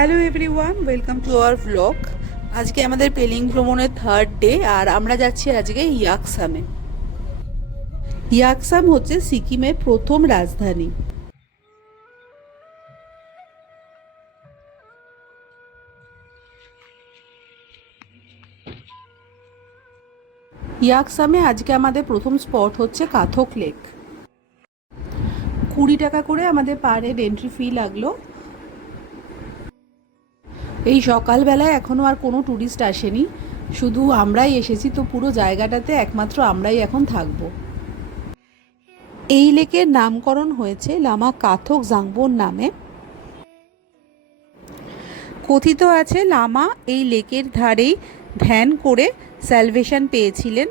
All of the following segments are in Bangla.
Hello everyone, welcome to our vlog. আজকে আমাদের পেলিং ভ্রমণের থার্ড ডে, আর আমরা যাচ্ছি আজকে ইয়াকসামে। ইয়াকসাম হচ্ছে সিকিমের প্রথম রাজধানী। ইয়াকসামে আজকে আমাদের প্রথম স্পট হচ্ছে কাথক লেক। 20 টাকা করে আমাদের পার হেড এন্ট্রি ফি লাগলো। এই সকালবেলায় এখনও আর কোনো ট্যুরিস্ট আসেনি, শুধু আমরাই এসেছি, তো পুরো জায়গাটাতে একমাত্র আমরাই এখন থাকবো। এই লেকের নামকরণ হয়েছে লামা কাথক জাংবোন নামে। কথিত আছে লামা এই লেকের ধারেই ধ্যান করে স্যালভেশন পেয়েছিলেন,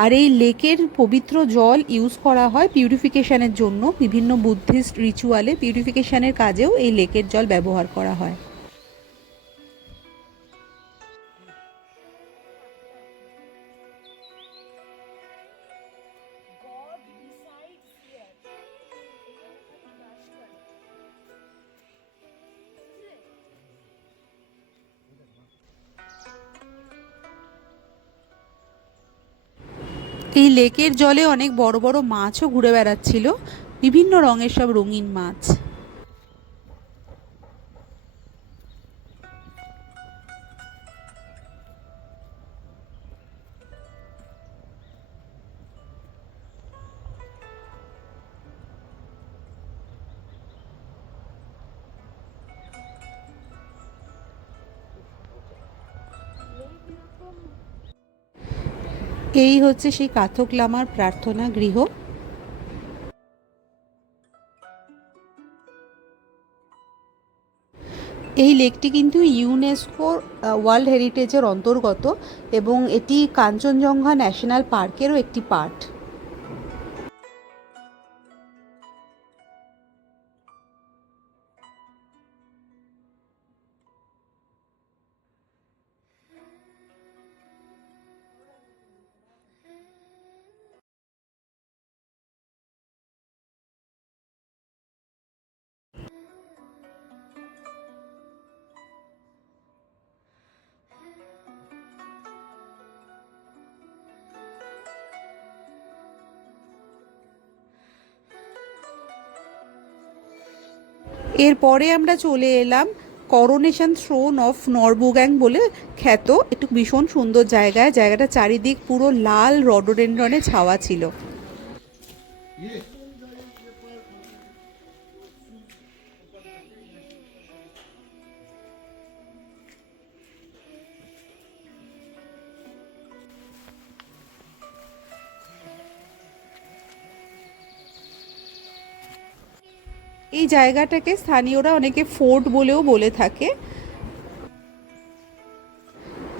আর এই লেকের পবিত্র জল ইউজ করা হয় পিউরিফিকেশনের জন্য। বিভিন্ন বুদ্ধিস্ট রিচুয়ালে পিউরিফিকেশনের কাজেও এই লেকের জল ব্যবহার করা হয়। এই লেকের জলে অনেক বড় বড় মাছও ঘুরে বেড়াচ্ছিল, বিভিন্ন রঙের সব রঙিন মাছ। এই হচ্ছে সেই কাথক লামার প্রার্থনা গৃহ। এই লেকটি কিন্তু ইউনেস্কো ওয়ার্ল্ড হেরিটেজের অন্তর্গত, এবং এটি কাঞ্চনজঙ্ঘা ন্যাশনাল পার্কেরও একটি পার্ট। এরপরে আমরা চলে এলাম করোনেশন থ্রোন অফ নরবুগ্যাং বলে খ্যাত একটু ভীষণ সুন্দর জায়গায়। জায়গাটা চারিদিক পুরো লাল রডোডেন্ড্রনে ছাওয়া ছিল। এই জায়গাটাকে স্থানীয়রা অনেকে ফোর্ট বলেও বলে থাকে।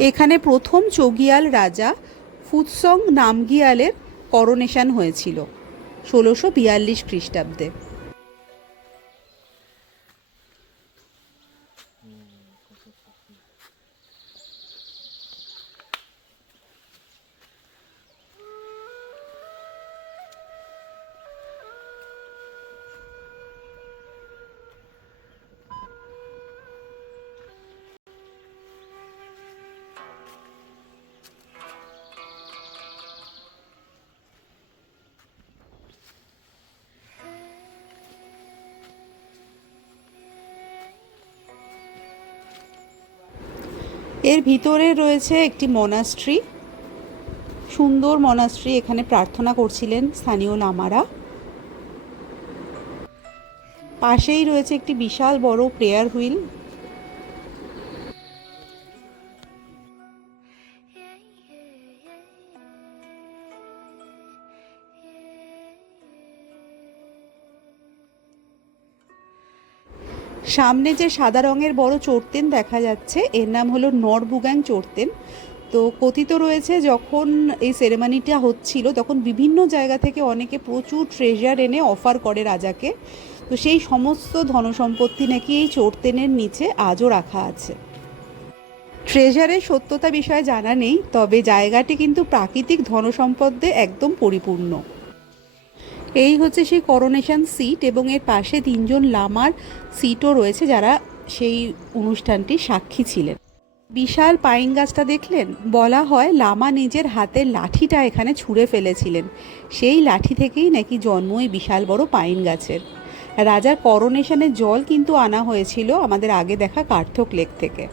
এখানে প্রথম চোগিয়াল রাজা ফুৎসং নামগিয়ালের করোনেশন হয়েছিল 1642 খ্রিস্টাব্দে। এর ভিতরে রয়েছে একটি মনাস্ট্রি, সুন্দর মনাস্ট্রি। এখানে প্রার্থনা করছিলেন স্থানীয় লামারা। পাশেই রয়েছে একটি বিশাল বড় প্রেয়ার হুইল। সামনে যে সাদা রঙের বড় চোরতেন দেখা যাচ্ছে, এর নাম হলো নরবুগ্যাং চোরতেন। তো কথিত রয়েছে যখন এই সেরেমনিটা হচ্ছিল তখন বিভিন্ন জায়গা থেকে অনেকে প্রচুর ট্রেজার এনে অফার করে রাজাকে। তো সেই সমস্ত ধনসম্পত্তি নাকি এই চোরতেনের নিচে আজও রাখা আছে। ট্রেজারের সত্যতা বিষয়ে জানা নেই, তবে জায়গাটি কিন্তু প্রাকৃতিক ধনসম্পদে একদম পরিপূর্ণ। এই হচ্ছে সেই করোনেশন সিট, এবং এর পাশে 3জন লামার সিটও রয়েছে যারা সেই অনুষ্ঠানটি সাক্ষী ছিলেন। বিশাল পাইন গাছটা দেখলেন? বলা হয় লামা নিজের হাতের লাঠিটা এখানে ছুঁড়ে ফেলেছিলেন, সেই লাঠি থেকেই নাকি জন্ম এই বিশাল বড় পাইন গাছের। রাজার করোনেশনের জল কিন্তু আনা হয়েছিল আমাদের আগে দেখা কার্থক লেক থেকে।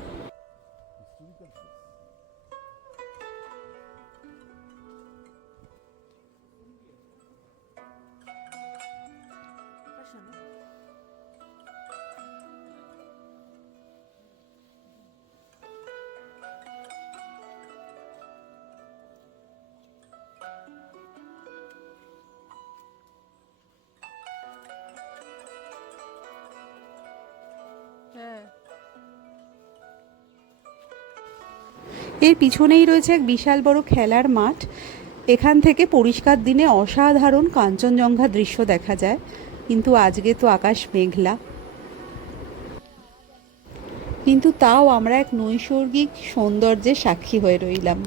এর পিছনেই রয়েছে এক বিশাল বড় খেলার মাঠ। এখান থেকে পরিষ্কার দিনে অসাধারণ কাঞ্চনজঙ্ঘা দৃশ্য দেখা যায়, কিন্তু আজকে তো আকাশ মেঘলা। কিন্তু তাও আমরা এক নৈসর্গিক সৌন্দর্যের সাক্ষী হয়ে রইলাম।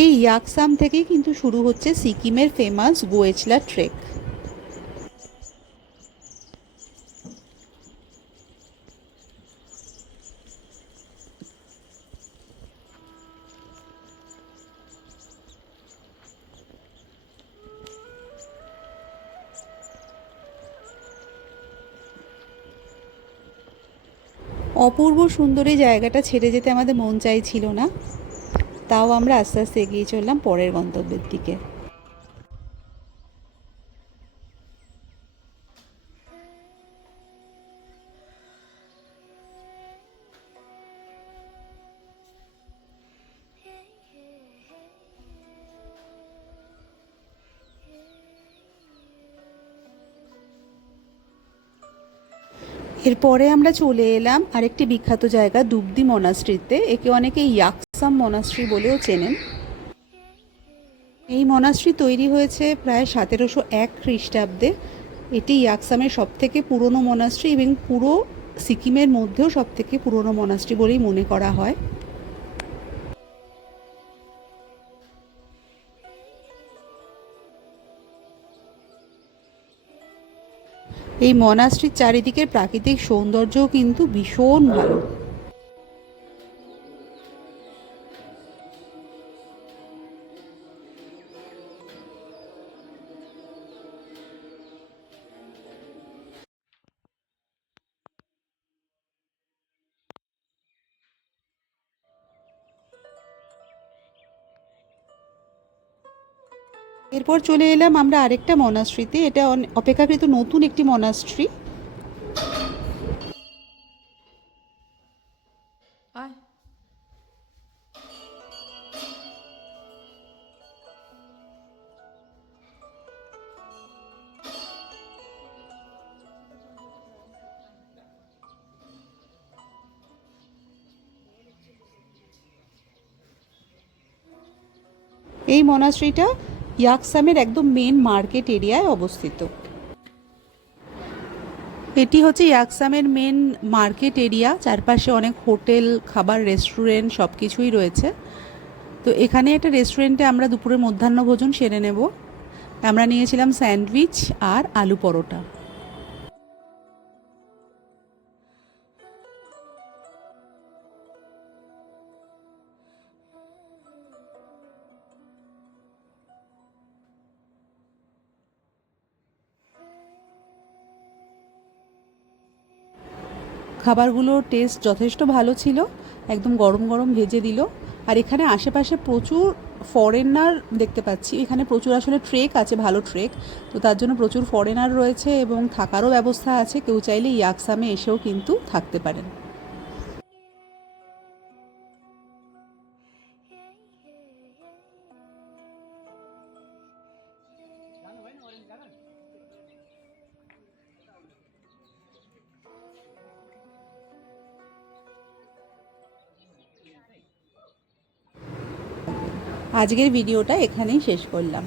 এই ইয়াকসাম থেকেই কিন্তু শুরু হচ্ছে সিকিমের ফেমাস গোয়েচলা ট্রেক। অপূর্ব সুন্দর এই জায়গাটা ছেড়ে যেতে আমাদের মন চাইছিল না, তাও আমরা আস্তে আস্তে এগিয়ে চললাম পরের গন্তব্যের দিকে। এরপরে আমরা চলে এলাম আরেকটি বিখ্যাত জায়গা দুবদি মনাস্ট্রিতে। একে অনেকে ইয়াকসাম মনাস্ট্রি বলেও চেনেন। এই মনাস্ট্রি তৈরি হয়েছে প্রায় 1701 খ্রিস্টাব্দে। এটি ইয়াকসামের সবথেকে পুরনো মনাস্ট্রি এবং পুরো সিকিমের মধ্যেও সবথেকে পুরনো মনাস্ট্রি বলেই মনে করা হয়। এই মনাস্ট্রির চারিদিকের প্রাকৃতিক সৌন্দর্যও কিন্তু ভীষণ ভালো। এরপর চলে এলাম আমরা আরেকটা মনাস্ট্রিতে। এটা অপেক্ষাকৃত নতুন একটি মনাস্ট্রি। এই মনাস্ট্রিটা ইয়াকসামের একদম মেন মার্কেট এরিয়ায় অবস্থিত। এটি হচ্ছে ইয়াকসামের মেন মার্কেট এরিয়া। চারপাশে অনেক হোটেল, খাবার, রেস্টুরেন্ট সব কিছুই রয়েছে। তো এখানে একটা রেস্টুরেন্টে আমরা দুপুরে মধ্যাহ্নভোজন সেরে নেব। আমরা নিয়েছিলাম স্যান্ডউইচ আর আলু পরোটা। খাবারগুলোর টেস্ট যথেষ্ট ভালো ছিল, একদম গরম গরম ভেজে দিল। আর এখানে আশেপাশে প্রচুর ফরেনার দেখতে পাচ্ছি। এখানে প্রচুর আসলে ট্রেক আছে, ভালো ট্রেক, তো তার জন্য প্রচুর ফরেনার রয়েছে এবং থাকারও ব্যবস্থা আছে। কেউ চাইলে ইয়াকসামে এসেও কিন্তু থাকতে পারেন। আজকের ভিডিওটা এখানেই শেষ করলাম।